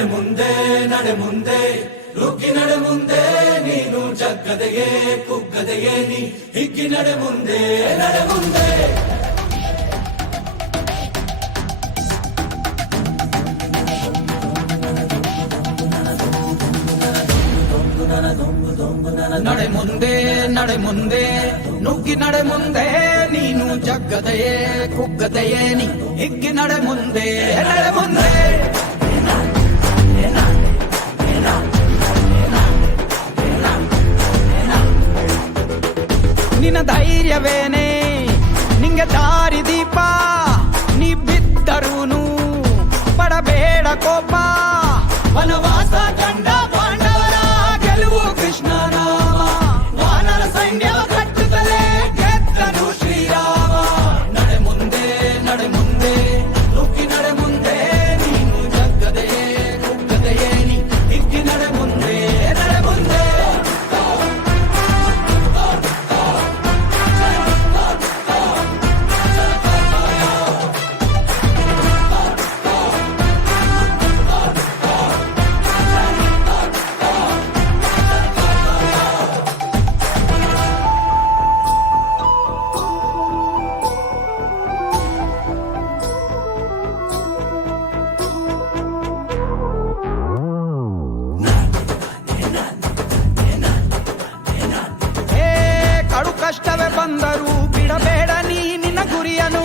ನಡೆ ಮುಂದೆ ನಡೆ ಮುಂದೆ ನುಗ್ಗಿ ನಡೆ ಮುಂದೆ ನೀನು ಜಗ್ಗದೆಯೇ ಕುಗ್ಗದೆಯೇ ನೀ ಹಿಗ್ಗಿ ನಡೆ ಮುಂದೆ ನಡೆ ಮುಂದೆ ನಡೆ ಮುಂದೆ ನಡೆ ಮುಂದೆ ನುಗ್ಗಿ ನಡೆ ಮುಂದೆ ನೀನು ಜಗ್ಗದೆಯೇ ಕುಗ್ಗದೆಯೇ ನೀ ಹಿಗ್ಗಿ ನಡೆ ಮುಂದೆ ನಡೆ ಮುಂದೆ ನಿನ್ನ ಧೈರ್ಯವೇನೆ ನಿಂಗೆ ದಾರಿ ದೀಪ ನೀ ಬಿದ್ದರೂನು ಪಡಬೇಡ ಕೋಪ ವನವಾಸ ಕಂಡ ಪಾಂಡವರ ಗೆಲುವು ಕೃಷ್ಣ ನಾಮ ವಾನರ ಸೈನ್ಯ ಕಟ್ಟುತ್ತಲೇ ಗೆದ್ದನು ಶ್ರೀರಾಮ ನಡೆ ಮುಂದೆ ನುಗ್ಗಿ ನಡೆ ಮುಂದೆ ನೀನು ಜಗ್ಗದೆಯೇ ಕುಗ್ಗದೆಯೇ ನೀ ಹಿಗ್ಗಿ ನಡೆ ಮುಂದೆ ನಡೆ ಮುಂದೆ ಕಷ್ಟವೇ ಬಂದರೂ ಬಿಡಬೇಡ ನೀ ನಿನ್ನ ಗುರಿಯನು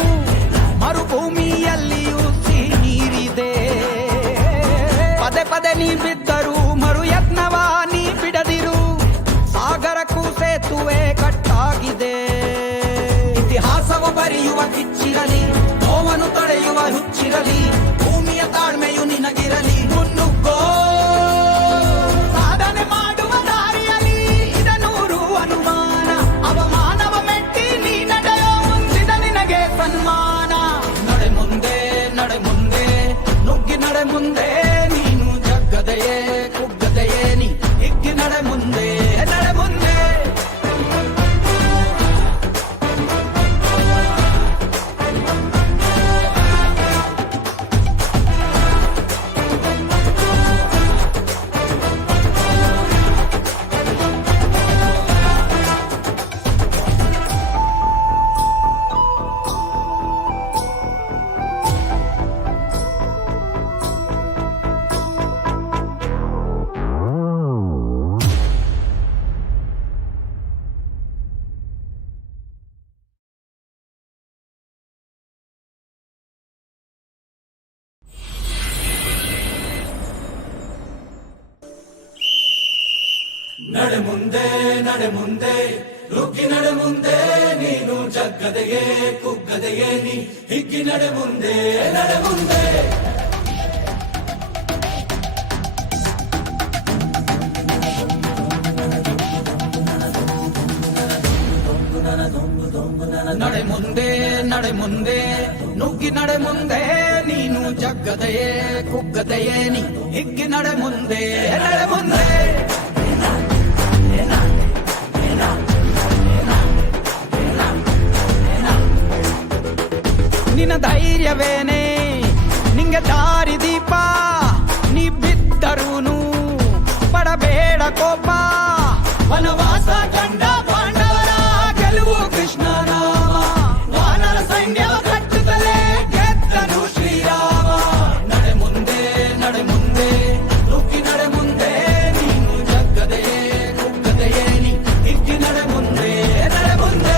ಮರುಭೂಮಿಯಲ್ಲಿಯೂ ಸಿಹಿ ನೀರಿದೆ ಪದೇ ಪದೇ ನೀ ಬಿದ್ದರೂ ಮರು ಯತ್ನವ ನೀ ಬಿಡದಿರು ಸಾಗರಕ್ಕೂ ಸೇತುವೆ ಕಟ್ಟಾಗಿದೆ ಇತಿಹಾಸವ ಬರೆಯುವ ಕಿಚ್ಚಿರಲಿ ನೋವನ್ನು ತೊಳೆಯುವ ಹುಚ್ಚಿರಲಿ ಭೂಮಿಯ ತಾಳ್ಮೆಯು ನಿನಗಿರಲಿ ಮುನ್ನುಗ್ಗೋ ಸಾಧನೆ ಮಾಡುವ ದಾರಿಯಲ್ಲಿ ಇದನೂರು ಅನುಮಾನ ಅವಮಾನವ ಮೆಟ್ಟಿ ನೀ ನಡೆಯೋ ಮುಂದಿದ ನಿನಗೆ ಸನ್ಮಾನ ನಡೆ ಮುಂದೆ ನುಗ್ಗಿ ನಡೆ ಮುಂದೆ ನೀನು ಜಗ್ಗದೆಯೇ ಕುಗ್ಗದೆಯೇ ನೀ ಹಿಗ್ಗಿ ನಡೆ ಮುಂದೆ ನಡೆ ಮುಂದೆ ನಡೆ ಮುಂದೆ ನುಗ್ಗಿ ನಡೆ ಮುಂದೆ ನೀನು ಜಗ್ಗದೆಯೇ ಕುಗ್ಗದೆಯೇ ನೀ ಹಿಗ್ಗಿ ನಡೆ ಮುಂದೆ ನಡೆ ಮುಂದೆ ನಡೆ ಮುಂದೆ ನುಗ್ಗಿ ನಡೆ ಮುಂದೆ ನೀನು ಜಗ್ಗದೆಯೇ ಕುಗ್ಗದೆಯೇ ನೀ ಹಿಗ್ಗಿ ನಡೆ ಮುಂದೆ ನಡೆ ಮುಂದೆ ನಿನ್ನ ಧೈರ್ಯವೇನೆ ನಿಂಗೆ ದಾರಿ ದೀಪ ನೀ ಬಿದ್ದರೂನು ಪಡಬೇಡ ಕೋಪ ವನವಾಸ ಕಂಡ ಪಾಂಡವರ ಗೆಲುವು ಕೃಷ್ಣ ನಾಮ ವಾನರ ಸೈನ್ಯ ಕಟ್ಟುತ್ತಲೇ ಗೆದ್ದನು ಶ್ರೀರಾಮ ನಡೆ ಮುಂದೆ ನುಗ್ಗಿ ನಡೆ ಮುಂದೆ ನೀನು ಜಗ್ಗದೆಯೇ ಕುಗ್ಗದೆಯೇ ನೀ ಹಿಗ್ಗಿ ನಡೆ ಮುಂದೆ ನಡೆ ಮುಂದೆ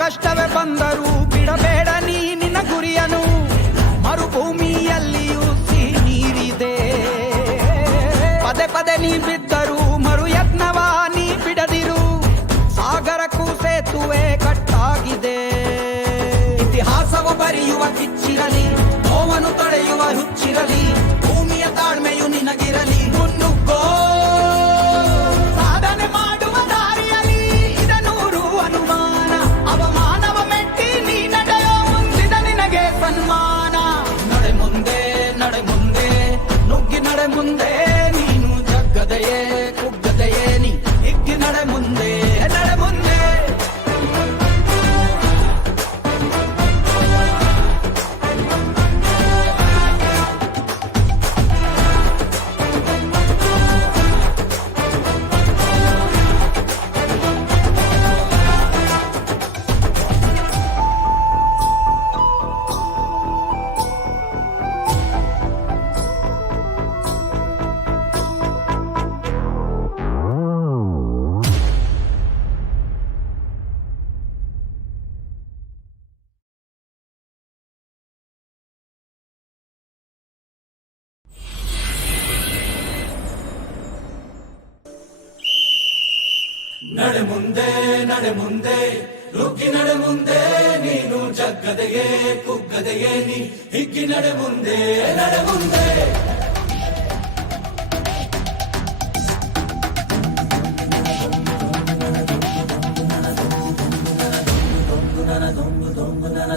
ಕಷ್ಟವೇ ಬಂದರೂ ಬಿಡಬೇಡ ನೀ ನಿನ್ನ ಗುರಿಯನು ಮರುಭೂಮಿಯಲ್ಲಿಯೂ ಸಿಹಿ ನೀರಿದೆ ಪದೇ ಪದೇ ನೀ ಬಿದ್ದರೂ ಮರು ಯತ್ನವ ನೀ ಬಿಡದಿರು ಸಾಗರಕ್ಕೂ ಸೇತುವೆ ಕಟ್ಟಾಗಿದೆ ಇತಿಹಾಸವ ಬರೆಯುವ ಕಿಚ್ಚಿರಲಿ ನೋವ ನೋವನ್ನು ತಡೆಯುವ ಹುಚ್ಚಿರಲಿ, ಭೂಮಿಯ ತಾಳ್ಮೆಯು ನಿನಗಿರಲಿ. ಮುನ್ನುಗ್ಗೋ ಸಾಧನೆ ಮಾಡುವ ದಾರಿಯಲಿ ಇದನೂರು ಅನುಮಾನ. ಅವಮಾನವ ಮೆಟ್ಟಿ ನೀ ನಡೆಯೋ ಮುಂದಿದ ನಿನಗೆ ಸನ್ಮಾನ. ನಡೆ ಮುಂದೆ ನಡೆ ಮುಂದೆ ನುಗ್ಗಿ ನಡೆ ಮುಂದೆ, ನೀನು ಜಗ್ಗದೆಯೇ ಕುಗ್ಗದೆಯೇ ನೀ ಹಿಗ್ಗಿ ನಡೆ ಮುಂದೆ ನಡೆ ಮುಂದೆ. ನಡೆ ಮುಂದೆ ನಡೆ ಮುಂದೆ ನುಗ್ಗಿ ನಡೆ ಮುಂದೆ, ನೀನು ಜಗ್ಗದೆಯೇ ಕುಗ್ಗದೆಯೇ ನೀ ಹಿಗ್ಗಿ ನಡೆ ಮುಂದೆ ನಡೆ ಮುಂದೆ.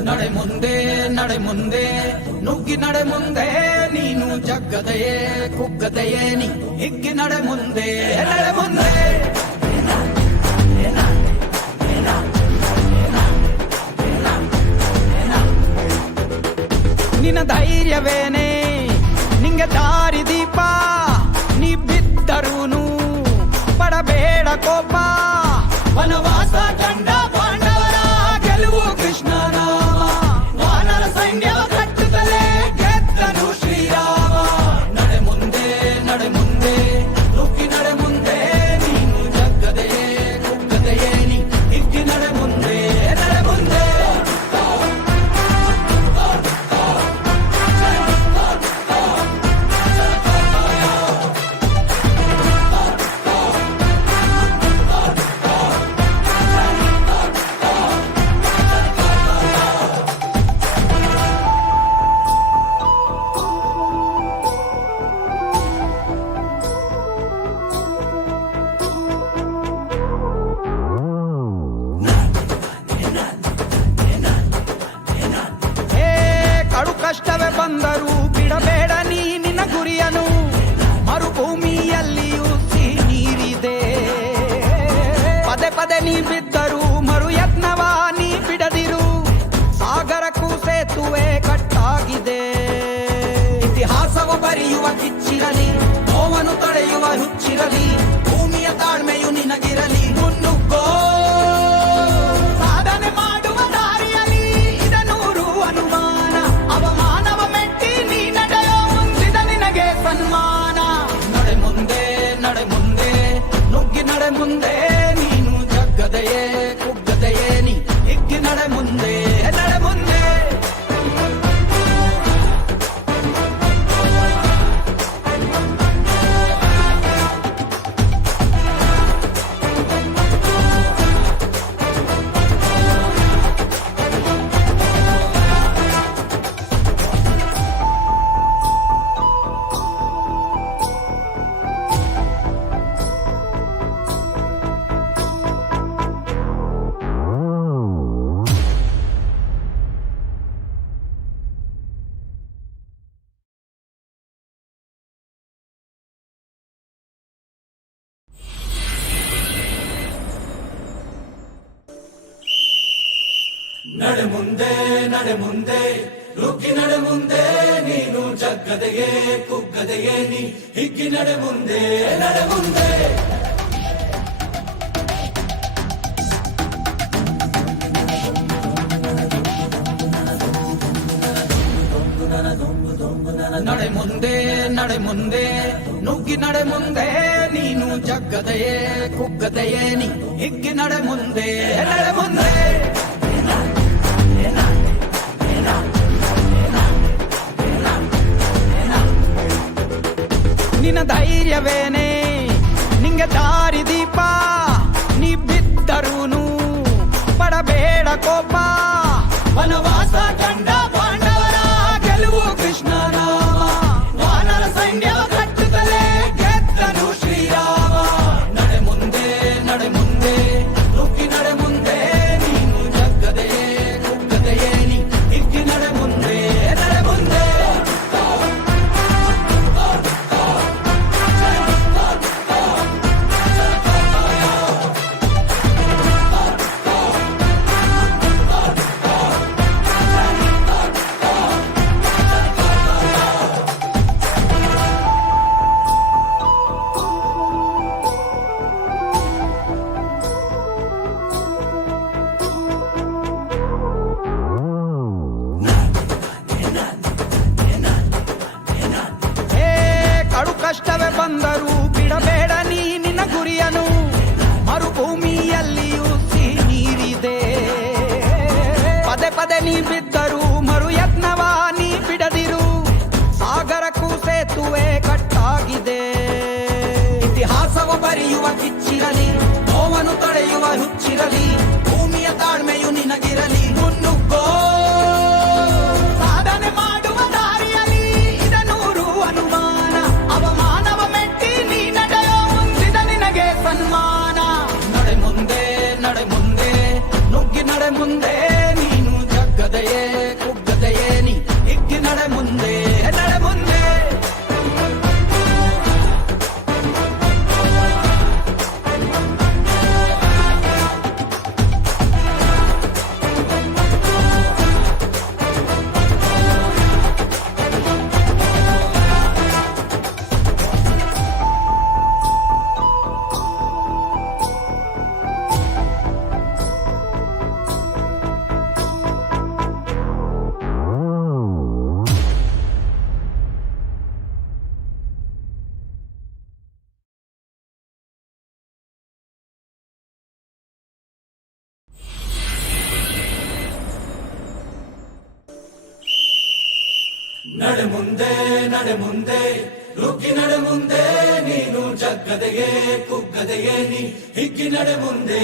ನಡೆ ಮುಂದೆ ನಡೆ ಮುಂದೆ ನುಗ್ಗಿ ನಡೆ ಮುಂದೆ, ನೀನು ಜಗ್ಗದೆಯೇ ಕುಗ್ಗದೆಯೇ ನೀ ಹಿಗ್ಗಿ ನಡೆ ಮುಂದೆ ನಡೆ ಮುಂದೆ. ನಿನ್ನ ಧೈರ್ಯವೇನೆ ನಿಂಗೆ ದಾರಿ ದೀಪ, ನೀ ಬಿದ್ದರೂನು ಪಡಬೇಡ ಕೋಪ. ವನವಾಸ ಕಂಡ ಪಾಂಡವರ ಗೆಲುವು ಕೃಷ್ಣ ನಾಮ, ವಾನರ ಸೈನ್ಯವ ಕಟ್ಟುತ್ತಲೇ ಗೆದ್ದನು ಶ್ರೀರಾಮ. ನಡೆ ಮುಂದೆ ನಡೆ ಮುಂದೆ ನುಗ್ಗಿ ನಡೆ ಮುಂದೆ, ನೀನು ಜಗ್ಗದೆಯೇ ಕುಗ್ಗದೆಯೇ ನೀ ಹಿಗ್ಗಿ ನಡೆ ಮುಂದೆ ನಡೆ ಮುಂದೆ. ಕಡು ಕಷ್ಟವೇ ಬಂದರೂ ಬಿಡಬೇಡ ನೀ ನಿನ್ನ ಗುರಿಯನು, ಮರುಭೂಮಿಯಲ್ಲಿಯೂ ಸಿಹಿ ನೀರಿದೆ. ಪದೇ ಪದೇ ನೀ ಬಿದ್ದರೂ ಮರು ಯತ್ನವ ನೀ ಬಿಡದಿರು, ಸಾಗರಕ್ಕೂ ಸೇತುವೆ ಕಟ್ಟಾಗಿದೆ. ಇತಿಹಾಸವ ಬರೆಯುವ ಕಿಚ್ಚಿರಲಿ, ನೋವನ್ನು ತಡೆಯುವ ಹುಚ್ಚಿರಲಿ, ಭೂಮಿಯ ತಾಳ್ಮೆಯು ನಿನಗಿರಲಿ. ಮುನ್ನುಗ್ಗೋ ಸಾಧನೆ ಮಾಡುವ ದಾರಿಯಲಿ ಇದನೂರು ಅನುಮಾನ. ಅವಮಾನವ ಮೆಟ್ಟಿ ನೀ ನಡೆಯೋ ಮುಂದಿದ ನಿನಗೆ ಸನ್ಮಾನ. ನಡೆ ಮುಂದೆ ನಡೆ ಮುಂದೆ ನುಗ್ಗಿ ನಡೆ ಮುಂದೆ, ನೀನು ಜಗ್ಗದೆಯೇ ಕುಗ್ಗದೆಯೇ ನೀ ಹಿಗ್ಗಿ ನಡೆ ಮುಂದೆ ನಡೆ ಮುಂದೆ. ನಡೆ ಮುಂದೆ ನಡೆ ಮುಂದೆ ನುಗ್ಗಿ ನಡೆ ಮುಂದೆ, ನೀನು ಜಗ್ಗದೆಯೇ ಕುಗ್ಗದೆಯೇ ನೀ ಹಿಗ್ಗಿ ನಡೆ ಮುಂದೆ ನಡೆ ಮುಂದೆ. ನಡೆ ಮುಂದೆ ನಡೆ ಮುಂದೆ ನುಗ್ಗಿ ನಡೆ ಮುಂದೆ, ನೀನು ಜಗ್ಗದೆಯೇ ಕುಗ್ಗದೆಯೇ ನೀ ಹಿಗ್ಗಿ ನಡೆ ಮುಂದೆ ನಡೆ ಮುಂದೆ. ನಿನ್ನ ಧೈರ್ಯವೇನೆ ನಿಂಗೆ ದಾರಿ ದೀಪ, ನೀ ಬಿದ್ದರೂನು ಪಡಬೇಡ ಕೋಪ. ವನವಾಸ ಕಂಡ ಪಾಂಡವರ ಗೆಲುವು ಕೃಷ್ಣ ತಡೆಯುವ ಹುಚ್ಚಿರಲಿ ಭೂಮಿಯ ತಾಳ್ಮೆಯು ನಿನಗಿರಲಿ ಮುನ್ನುಗ್ಗೋ ಸಾಧನೆ ಮಾಡುವ ದಾರಿಯಲಿ ಇದನೂರು ಅನುಮಾನ ಅವಮಾನವ ಮೆಟ್ಟಿ ನೀ ನಡೆಯೋ ಮುಂದಿದ ನಿನಗೆ ಸನ್ಮಾನ ನಡೆ ಮುಂದೆ ನುಗ್ಗಿ ನಡೆ ಮುಂದೆ ನೀನು ಜಗ್ಗದೆಯೇ ಕುಗ್ಗದೆಯೇ ನೀ ಹಿಗ್ಗಿ ನಡೆ ಮುಂದೆ ನಡೆ ಮುಂದೆ ನುಗ್ಗಿ ನಡೆ ಮುಂದೆ ನೀನು ಜಗ್ಗದೆಯೇ ಕುಗ್ಗದೆಯೇ ನೀ ಹಿಗ್ಗಿ ನಡೆ ಮುಂದೆ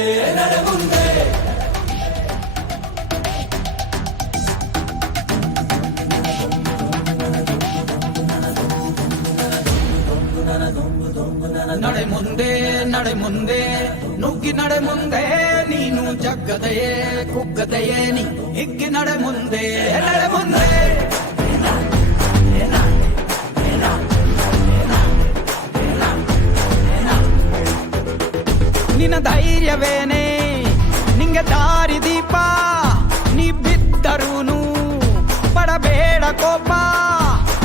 ನಡೆ ಮುಂದೆ ನುಗ್ಗಿ ನಡೆ ಮುಂದೆ ನೀನು ಜಗ್ಗದೆಯೇ ಕುಗ್ಗದೆಯೇ ನೀ ಹಿಗ್ಗಿ ನಡೆ ಮುಂದೆ ನಿನ್ನ ಧೈರ್ಯವೇನೆ ನಿಂಗೆ ದಾರಿ ದೀಪ ನೀ ಬಿದ್ದರೂನು ಪಡಬೇಡ ಕೋಪ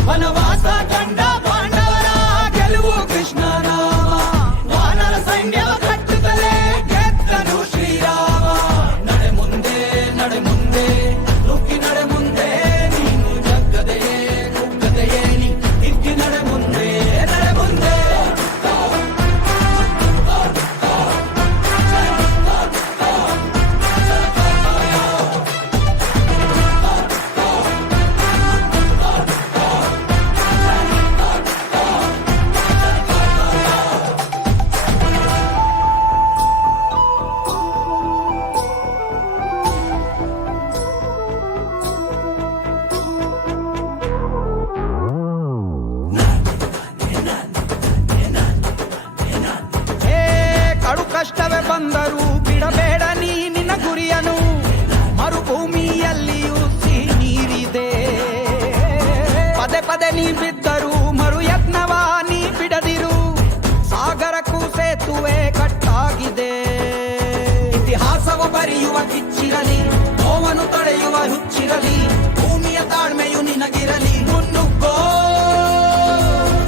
ವನವಾಸ ಕಂಡ ಪಾಂಡವರ ಗೆಲುವು ಕೃಷ್ಣ ನಾಮ ವಾನರ ಸೈನ್ಯವ ಕಟ್ಟುತ್ತಲೇ ಗೆದ್ದನು ಶ್ರೀರಾಮ ನಡೆ ಮುಂದೆ ನುಗ್ಗಿ ನಡೆ ಮುಂದೆ ನೀನು ಜಗ್ಗದೆಯೇ ಕುಗ್ಗದೆಯೇ ನೀ ಹಿಗ್ಗಿ ನಡೆ ಮುಂದೆ ಕಷ್ಟವೇ ಬಂದರೂ ಬಿಡಬೇಡ ನೀ ನಿನ್ನ ಗುರಿಯನು ಮರುಭೂಮಿಯಲ್ಲಿಯೂ ಸಿಹಿ ನೀರಿದೆ ಪದೇ ನೀ ಬಿದ್ದರೂ ಮರು ಯತ್ನವ ನೀ ಬಿಡದಿರು ಸಾಗರಕ್ಕೂ ಸೇತುವೆ ಕಟ್ಟಾಗಿದೆ ಇತಿಹಾಸವ ಬರೆಯುವ ಕಿಚ್ಚಿರಲಿ ನೋವನ್ನು ತಡೆಯುವ ಹುಚ್ಚಿರಲಿ ಭೂಮಿಯ ತಾಳ್ಮೆಯು ನಿನಗಿರಲಿ ಮುನ್ನುಗ್ಗೋ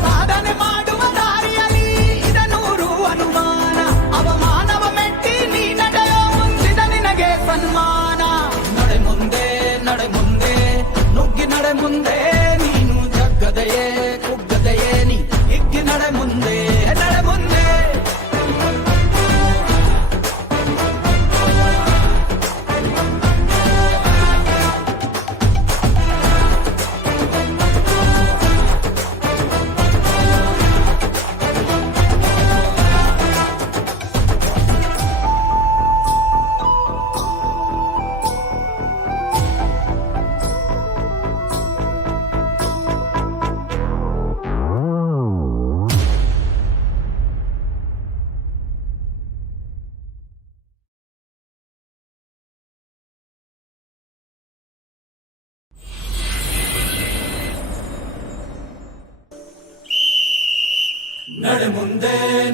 ಸಾಧನೆ ಮಾಡುವ ದಾರಿಯಲಿ ಇದನೂರು ಅನುಮಾನ ಅವಮಾನವ ಮೆಟ್ಟಿ ನೀ ನಡೆಯೋ ಮುಂದಿದ ನಿನಗೆ ಸನ್ಮಾನ ನಡೆ ಮುಂದೆ ನುಗ್ಗಿ ನಡೆ ಮುಂದೆ ನೀನು ಜಗ್ಗದೆಯೇ ಕುಗ್ಗದೆಯೇ ನೀ ಹಿಗ್ಗಿ ನಡೆ ಮುಂದೆ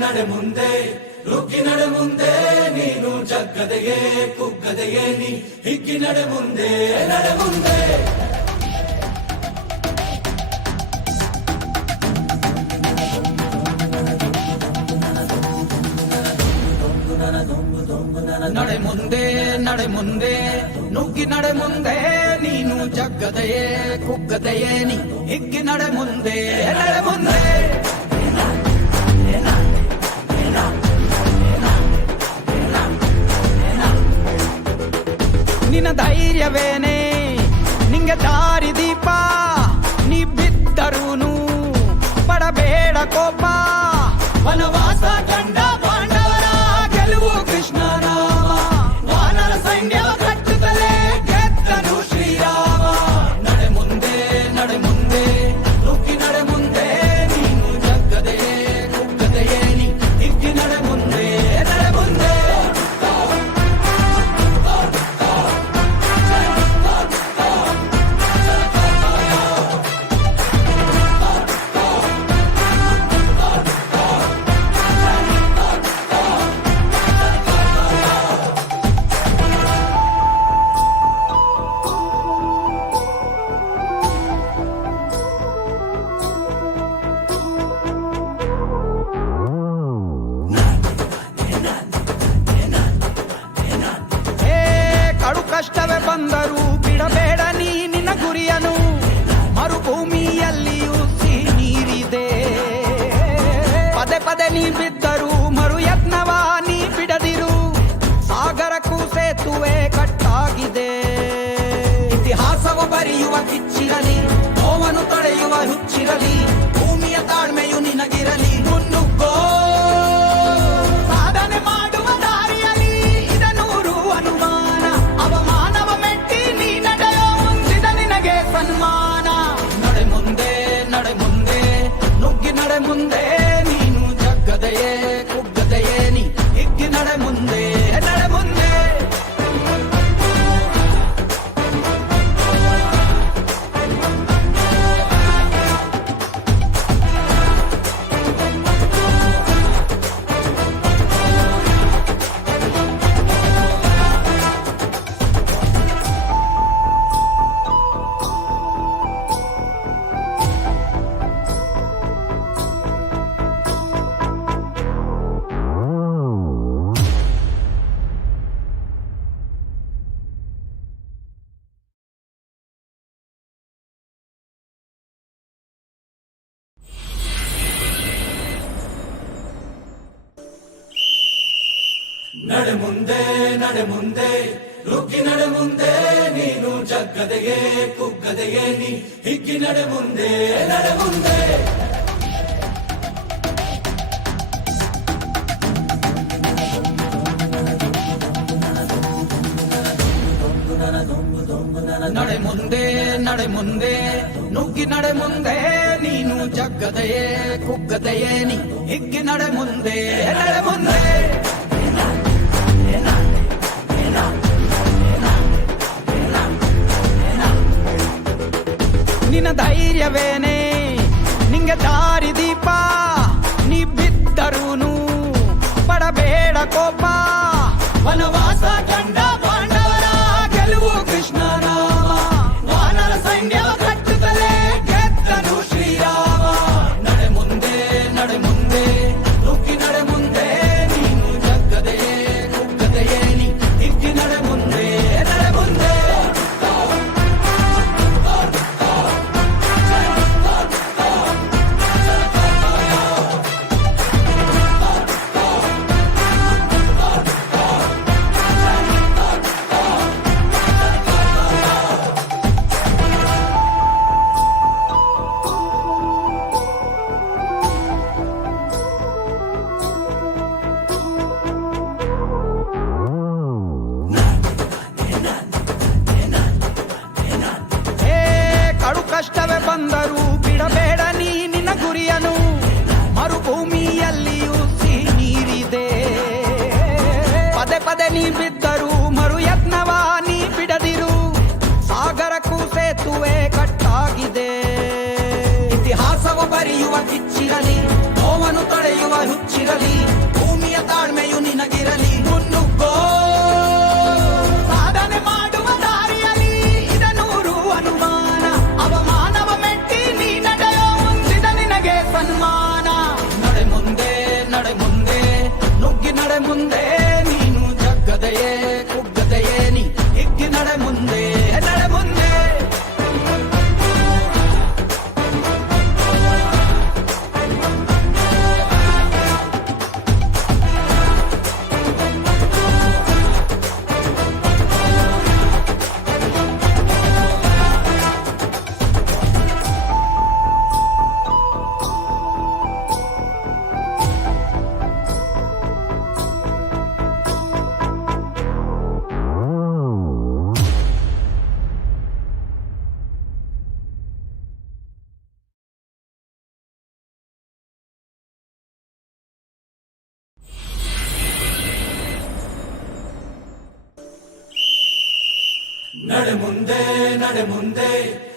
ನಡೆ ಮುಂದೆ ನುಗ್ಗಿ ನಡೆ ಮುಂದೆ ನೀನು ಜಗ್ಗದೆಯೇ ಕುಗ್ಗದೆಯೇ ನೀ ಹಿಗ್ಗಿ ನಡೆ ಮುಂದೆ ನಡೆ ಮುಂದೆ ನುಗ್ಗಿ ನಡೆ ಮುಂದೆ ನೀನು ಜಗ್ಗದೆಯೇ ಕುಗ್ಗದೆಯೇ ನೀ ಹಿಗ್ಗಿ ನಡೆ ಮುಂದೆ ನಿನ್ನ ಧೈರ್ಯವೇನೆ ನಿಂಗೆ ದಾರಿ ದೀಪ ನೀ ಬಿದ್ದರೂನು ಪಡಬೇಡ ಕೋಪ ವನವಾಸ ಕಂಡ ಪಾಂಡವರ ಗೆಲುವು ಕೃಷ್ಣನ ಬಂದರೂ ಬಿಡಬೇಡ ನೀ ನಿನ್ನ ಗುರಿಯನು ಮರುಭೂಮಿಯಲ್ಲಿಯೂ ಸಿಹಿ ನೀರಿದೆ ಪದೇ ಪದೇ ನೀ ಬಿದ್ದರೂ ಮರು ಯತ್ನವ ನೀ ಬಿಡದಿರು ಸಾಗರಕ್ಕೂ ಸೇತುವೆ ಕಟ್ಟಾಗಿದೆ ಇತಿಹಾಸವ ಬರೆಯುವ ಕಿಚ್ಚಿರಲಿ ನೋವನ್ನು ತಡೆಯುವ ಹುಚ್ಚಿರಲಿ ಭೂಮಿಯ ತಾಳ್ಮೆಯು ನಿನಗಿರಲಿ ಮುನ್ನುಗ್ಗೋ ಸಾಧನೆ ಮಾಡುವ ದಾರಿಯಲ್ಲಿ ಇದನೂರು ಅನುಮಾನ ಅವಮಾನವ ಮೆಟ್ಟಿ ನೀ ನಡೆಯೋ ಮುಂದಿದ ನಿನಗೆ ಸನ್ಮಾನ ನಡೆ ಮುಂದೆ ನುಗ್ಗಿ ನಡೆ ಮುಂದೆ ನೀನು ಜಗ್ಗದೆಯೇ ಕುಗ್ಗದೆಯೇ ನೀ ಹಿಗ್ಗಿ ನಡೆ ಮುಂದೆ ನಡೆ ಮುಂದೆ ನುಗ್ಗಿ ನಡೆ ಮುಂದೆ ನೀನು ಜಗ್ಗದೆಯೇ ಕುಗ್ಗದೆಯೇ ನೀ ಹಿಗ್ಗಿ ನಡೆ ಮುಂದೆ ನಡೆ ಮುಂದೆ ನುಗ್ಗಿ ನಡೆ ಮುಂದೆ ನೀನು ಜಗ್ಗದೆಯೇ ಕುಗ್ಗದೆಯೇ ನೀ ಹಿಗ್ಗಿ ನಡೆ ಮುಂದೆ ನಿನ್ನ ಧೈರ್ಯವೇನೆ ನಿಂಗೆ ದಾರಿ ದೀಪ ನೀ ಬಿದ್ದರೂನು ಪಡಬೇಡ ಕೋಪ ವನವಾಸ ಕಂಡ ಪಾಂಡವರ ಗೆಲುವು ಕೃಷ್ಣ ರಾಮ ವಾನರ ಸೈನ್ಯವ ಕಟ್ಟುತ್ತಲೇ ಗೆದ್ದನು ಶ್ರೀರಾಮ ನಡೆ ಮುಂದೆ ನುಗ್ಗಿ ನಡೆ ಮುಂದೆ ನೀನು ಜಗ್ಗದೆಯೇ ಕುಗ್ಗದೆಯೇ ನೀ ಹಿಗ್ಗಿ ನಡೆ ಮುಂದೆ ಕಷ್ಟವೇ ಬಂದರೂ ಬಿಡಬೇಡ ನೀ ನಿನ್ನ ಗುರಿಯನು ಮರುಭೂಮಿಯಲ್ಲಿಯೂ ಸಿಹಿ ನೀರಿದೆ ಪದೇ ಪದೇ ನೀ ಬಿದ್ದರೂ ಮರು ಯತ್ನವ ನೀ ಬಿಡದಿರು ಸಾಗರಕ್ಕೂ ಸೇತುವೆ ಕಟ್ಟಾಗಿದೆ ಇತಿಹಾಸವ ಬರೆಯುವ ಕಿಚ್ಚಿರಲಿ ನೋವನ್ನು ತಡೆಯುವ ಹುಚ್ಚಿರಲಿ ಭೂಮಿಯ ತಾಳ್ಮೆಯು ನಿನಗಿರಲಿ ಮುನ್ನುಗ್ಗೋ ಸಾಧನೆ ಮಾಡುವ ದಾರಿಯಲ್ಲಿ ಇದನೂರು ಅನುಮಾನ ಅವಮಾನವ ಮೆಟ್ಟಿ ನೀ ನಡೆಯೋ ಮುಂದಿದ ನಿನಗೆ ಸನ್ಮಾನ ನಡೆ ಮುಂದೆ ನುಗ್ಗಿ ನಡೆ ಮುಂದೆ ನೀನು ಜಗ್ಗದೆಯೇ ಕುಗ್ಗದೆಯೇ ನೀ ಹಿಗ್ಗಿ ನಡೆ ಮುಂದೆ ನಡೆ ಮುಂದೆ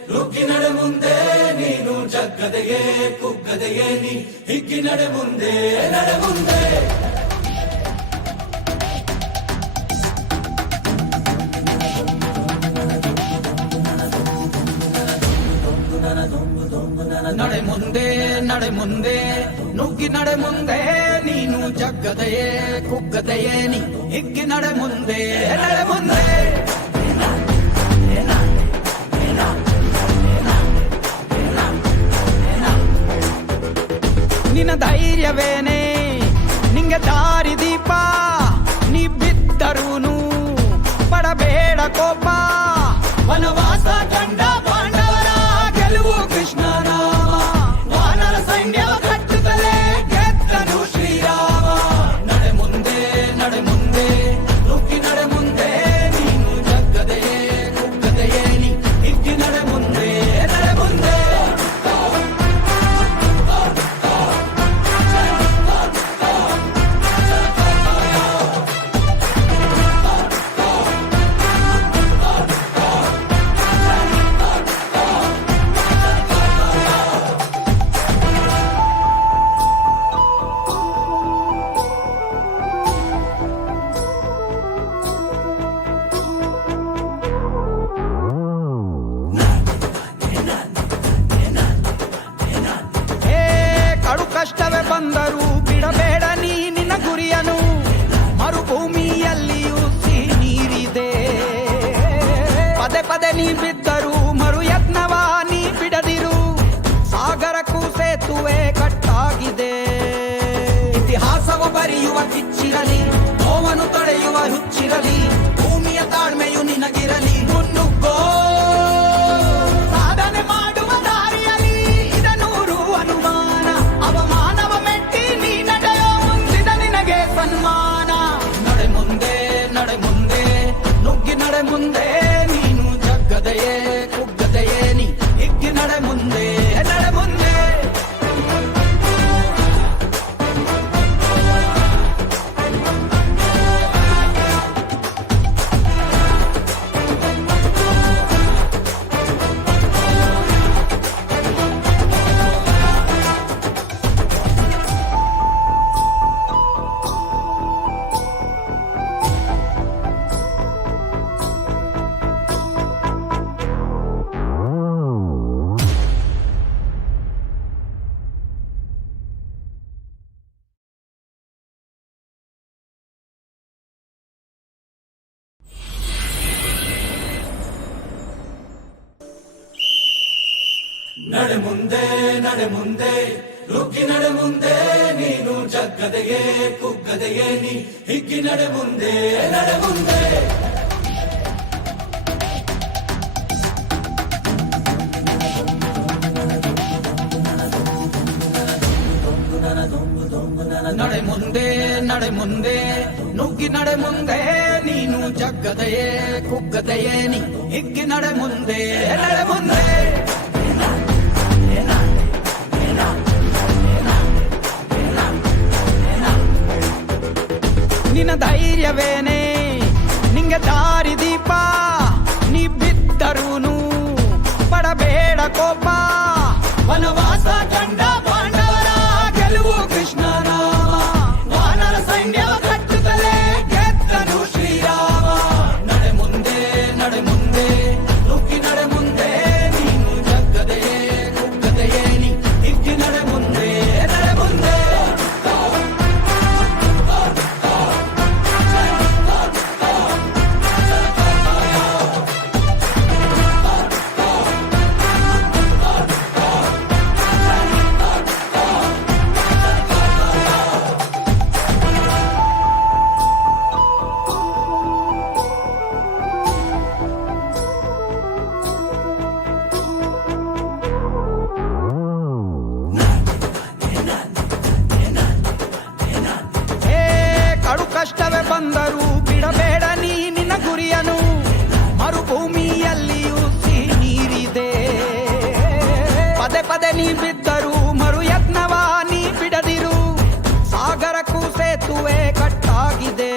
ನುಗ್ಗಿ ನಡೆ ಮುಂದೆ ನೀನು ಜಗ್ಗದೆಯೇ ಕುಗ್ಗದೆಯೇ ನೀ ಹಿಗ್ಗಿ ನಡೆ ಮುಂದೆ ನಡೆ ಮುಂದೆ ನುಗ್ಗಿ ನಡೆ ಮುಂದೆ ನೀನು ಜಗ್ಗದೆಯೇ ಕುಗ್ಗದೆಯೇ ನೀ ಹಿಗ್ಗಿ ನಡೆ ಮುಂದೆ ವನವಾಸ ಕಂಡ ಪಾಂಡವರ ಗೆಲುವು ಕೃಷ್ಣ ರಾಮ ವಾನರ ಸೈನ್ಯವ ಕಟ್ಟುತ್ತಲೇ ಗೆದ್ದನು ಶ್ರೀರಾಮ ನಡೆ ಮುಂದೆ ನುಗ್ಗಿ ನಡೆ ಮುಂದೆ ನೀನು ಜಗ್ಗದೆಯೇ ಕುಗ್ಗದೆಯೇ ನೀ ಹಿಗ್ಗಿ ನಡೆ ಮುಂದೆ ಕಡು ಕಷ್ಟವೇ ಬಂದರೂ ಬಿಡಬೇಡ ನೀ ನಿನ್ನ ಗುರಿಯನು ಮರುಭೂಮಿಯಲ್ಲಿಯೂ ಸಿಹಿ ನೀರಿದೆ ಪದೇ ಪದೇ ನೀ ಬಿದ್ದರೂ ಮರು ಯತ್ನವ ನೀ ಬಿಡದಿರು ಸಾಗರಕ್ಕೂ ಸೇತುವೆ ಕಟ್ಟಾಗಿದೆ ಇತಿಹಾಸವ ಬರೆಯುವ ಕಿಚ್ಚಿರಲಿ ನೋವನ್ನು ತೊಳೆಯುವ ಹುಚ್ಚಿರಲಿ ಭೂಮಿಯ ತಾಳ್ಮೆಯು ನಿನಗಿರಲಿ ಮುನ್ನುಗ್ಗೋ ಸಾಧನೆ ಮಾಡುವ ದಾರಿಯಲ್ಲಿ ಇದನೂರು ಅನುಮಾನ ಅವಮಾನವ ಮೆಟ್ಟಿ ನೀ ನಡೆಯೋ ಮುಂದಿದ ನಿನಗೆ ಸನ್ಮಾನ ನಡೆ ಮುಂದೆ ನುಗ್ಗಿ ನಡೆ ಮುಂದೆ ನೀನು ಜಗ್ಗದೆಯೇ ಕುಗ್ಗದೆಯೇ ನೀ ಹಿಗ್ಗಿ ನಡೆ ಮುಂದೆ ನಡೆ ಮುಂದೆ ನುಗ್ಗಿ ನಡೆ ಮುಂದೆ ನೀನು ಜಗ್ಗದೆಯೇ ಕುಗ್ಗದೆಯೇ ನೀ ಹಿಗ್ಗಿ ನಡೆ ಮುಂದೆ ನಡೆ ಮುಂದೆ ನುಗ್ಗಿ ನಡೆ ಮುಂದೆ ನೀನು ಜಗ್ಗದೆಯೇ ಕುಗ್ಗದೆಯೇ ನೀ ಹಿಗ್ಗಿ ನಡೆ ಮುಂದೆ ನಿನ್ನ ಧೈರ್ಯವೇನೆ ನಿಂಗೆ ದಾರಿ ದೀಪ ನೀ ಬಿದ್ದರೂನು ಪಡಬೇಡ ಕೋಪ ವನವಾಸ ಕಂಡ ಪಾಂಡವರ ಗೆಲುವು ಕೃಷ್ಣ ರಾಮ ವಾನರ ಸೈನ್ಯವ ಕಟ್ಟುತ್ತಲೇ ಗೆದ್ದನು ಶ್ರೀರಾಮ ನಡೆ ಮುಂದೆ ನುಗ್ಗಿ ನಡೆ ಮುಂದೆ ನೀನು ಜಗ್ಗದೆಯೇ ಕುಗ್ಗದೆಯೇ ನೀ ಹಿಗ್ಗಿ ನಡೆ ಮುಂದೆ ಕಷ್ಟವೇ ಬಂದರೂ ಬಿಡಬೇಡ ನೀ ನಿನ್ನ ಗುರಿಯನು ಮರುಭೂಮಿಯಲ್ಲಿಯೂ ಸಿಹಿ ನೀರಿದೆ ಪದೇ ಪದೇ ನೀ ಬಿದ್ದರೂ ಮರು ಯತ್ನವ ನೀ ಬಿಡದಿರು ಸಾಗರಕ್ಕೂ ಸೇತುವೆ ಕಟ್ಟಾಗಿದೆ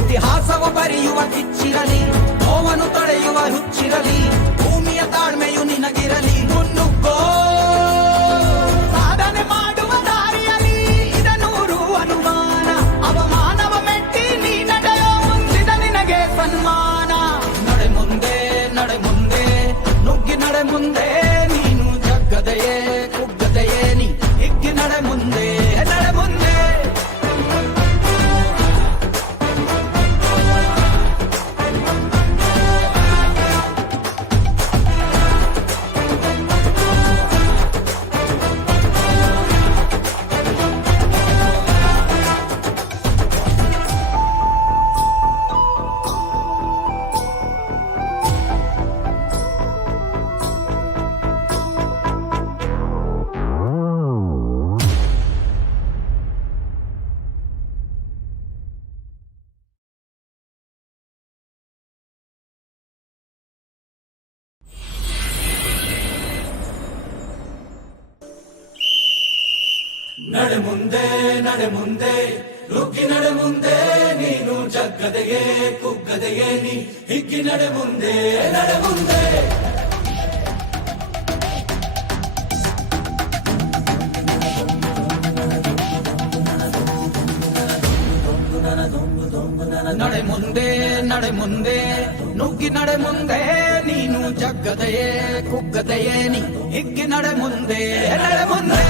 ಇತಿಹಾಸವ ಬರೆಯುವ ಕಿಚ್ಚಿರಲಿ ನೋವನ್ನು ತೊಳೆಯುವ ಹುಚ್ಚಿರಲಿ ಭೂಮಿಯ ತಾಳ್ಮೆಯು ನಿನಗಿರಲಿ ಮುನ್ನುಗ್ಗೋ ಸಾಧನೆ ಮಾಡುವ ದಾರಿಯಲ್ಲಿ ಇದನೂರು ಅನುಮಾನ ಅವಮಾನವ ಮೆಟ್ಟಿ ನೀ ನಡೆಯೋ ಮುಂದಿದ ನಿನಗೆ ಸನ್ಮಾನ ನಡೆ ಮುಂದೆ ನುಗ್ಗಿ ನಡೆ ಮುಂದೆ ನೀನು ಜಗ್ಗದೆಯೇ ಕುಗ್ಗದೆಯೇ ನೀ ಹಿಗ್ಗಿ ನಡೆ ಮುಂದೆ ನಡೆ ಮುಂದೆ ನಡೆ ಮುಂದೆ ನುಗ್ಗಿ ನಡೆ ಮುಂದೆ ನೀನು ಜಗ್ಗದೆಯೇ ಕುಗ್ಗದೆಯೇ ನೀ ಹಿಗ್ಗಿ ನಡೆ ಮುಂದೆ ನಡೆ ಮುಂದೆ ನಡೆ ಮುಂದೆ ನಡೆ ಮುಂದೆ ನುಗ್ಗಿ ನಡೆ ಮುಂದೆ ನೀನು ಜಗ್ಗದೆಯೇ ಕುಗ್ಗದೆಯೇ ನೀ ಹಿಗ್ಗಿ ನಡೆ ಮುಂದೆ ನಡೆ ಮುಂದೆ